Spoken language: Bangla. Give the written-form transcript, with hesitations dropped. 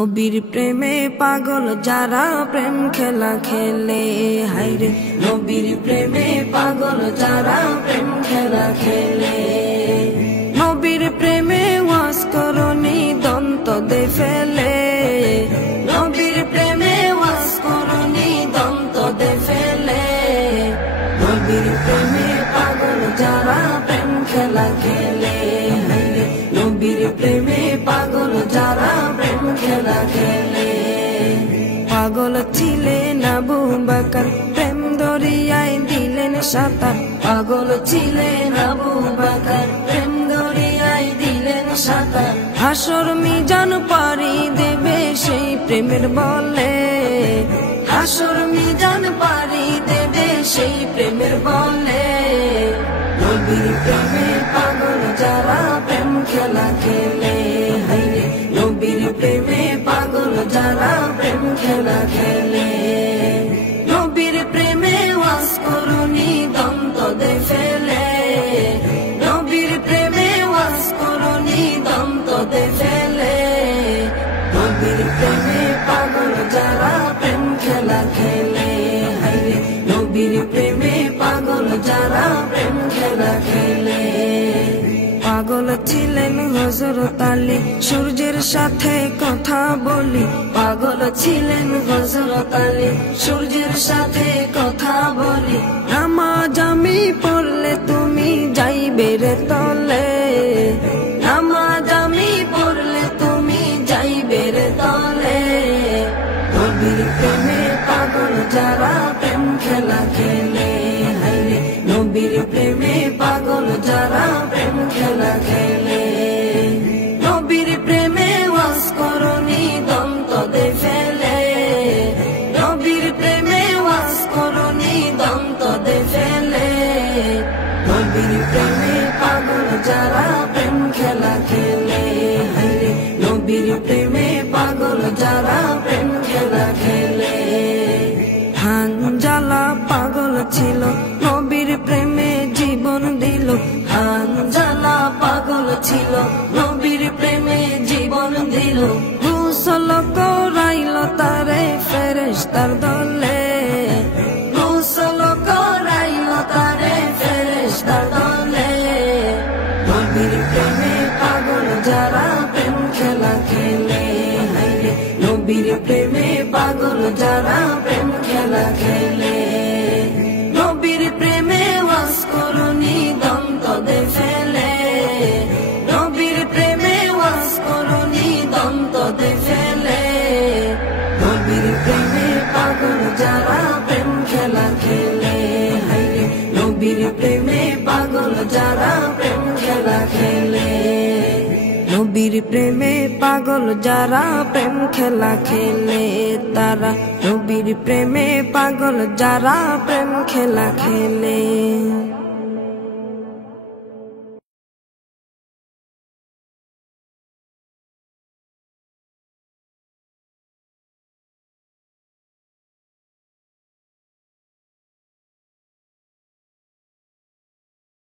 নবীর প্রেমে পাগল যারা প্রেম খেলা খেলে, হায়রে নবীর প্রেমে পাগল যারা প্রেম খেলা খেলে। নবীর প্রেমে ওয়াজ করনি দন্ত দে ফেলে, নবীর প্রেমে ওয়াজ করনি দন্ত দে ফেলে। নবীর প্রেমে পাগল যারা প্রেম খেলা খেলে, হায়রে নবীর প্রেমে পাগল যারা প্রেম খেলা খেলে। পাগল ছিলেন আবু বকর প্রেম দরিয়ায় দিলেন সাঁতার, পাগল ছিলেন আবু বকর প্রেম দরিয়ায় দিলেন সাঁতার। হাসর মিজান পারি দেবে সেই প্রেমের বলে, হাসর মিজান পারি দেবে সেই প্রেমের বলে। নবীর প্রেমে পাগল যারা প্রেম খেলা খেলে, হায়রে নবীর প্রেমে পাগল যারা প্রেম খেলা খেলে। নবীর প্রেমে ওয়াজ করনি দন্ত দে ফেলে, নবীর প্রেমে ওয়াজ করনি দন্ত দে ফেলে। নবীর প্রেমে পাগল যারা প্রেম খেলা খেলে, হায়রে নবীর প্রেমে পাগল যারা প্রেম খেলা খেলে। পাগল ছিলেন হযরত আলী সূর্যের সাথে কথা বলি, পাগল ছিলেন হযরত আলী সূর্যের সাথে কথা বলি। নামাজ আমি পড়লে তুমি যাইবে রে তলে, নামাজ আমি পড়লে তুমি যাইবে রে তলে। নবীর প্রেমে পাগল যারা প্রেম খেলা খেলে, হায়রে নবীর প্রেমে পাগল যারা প্রেম খেলা খেলে। নবীর প্রেমে ওয়াজ করনি দন্ত দে ফেলে, নবীর প্রেমে ওয়াজ করনি দন্ত দে ফেলে। নবীর প্রেমে পাগল যারা প্রেম খেলা খেলে, হায়রে নবীর প্রেমে পাগল যারা প্রেম খেলা খেলে। হানজালা পাগল ছিল নবীর প্রেমে জীবন দিল, হানজালা পাগল ছিল নবীর প্রেমে জীবন দিল। গোসল করাইল তারে ফেরেশতার দলে, গোসল করাইল তারে ফেরেশতার দলে। নবীর প্রেমে পাগল যারা প্রেম খেলা খেলে, হায়রে নবীর প্রেমে পাগল যারা প্রেম খেলা খেলে। নবীর প্রেমে ওয়াজ করনি দন্ত দে ফেলে, নবীর প্রেমে ওয়াজ করনি দন্ত দে ফেলে। নবীর প্রেমে পাগল যারা প্রেম খেলা খেলে, হায়রে নবীর প্রেমে পাগল যারা প্রেম খেলা খেলে। নবীর প্রেমে পাগল যারা প্রেম খেলা খেলে, তারা নবীর প্রেমে পাগল যারা প্রেম খেলা খেলে।